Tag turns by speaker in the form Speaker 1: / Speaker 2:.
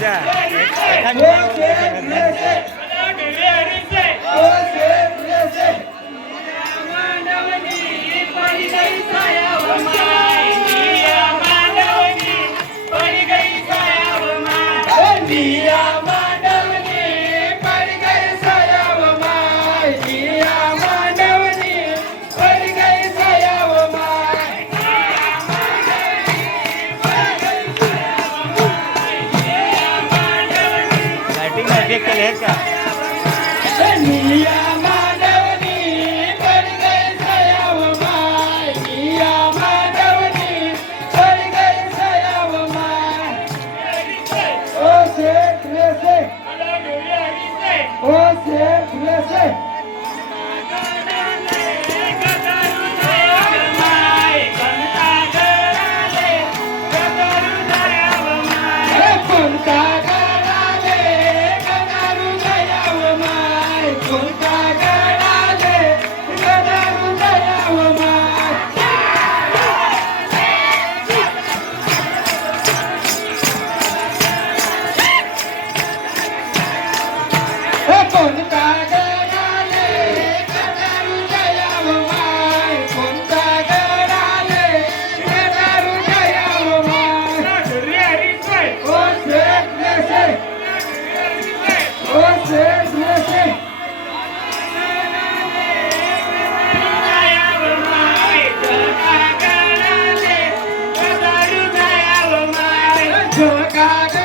Speaker 1: Yeah. એક હેકા
Speaker 2: God.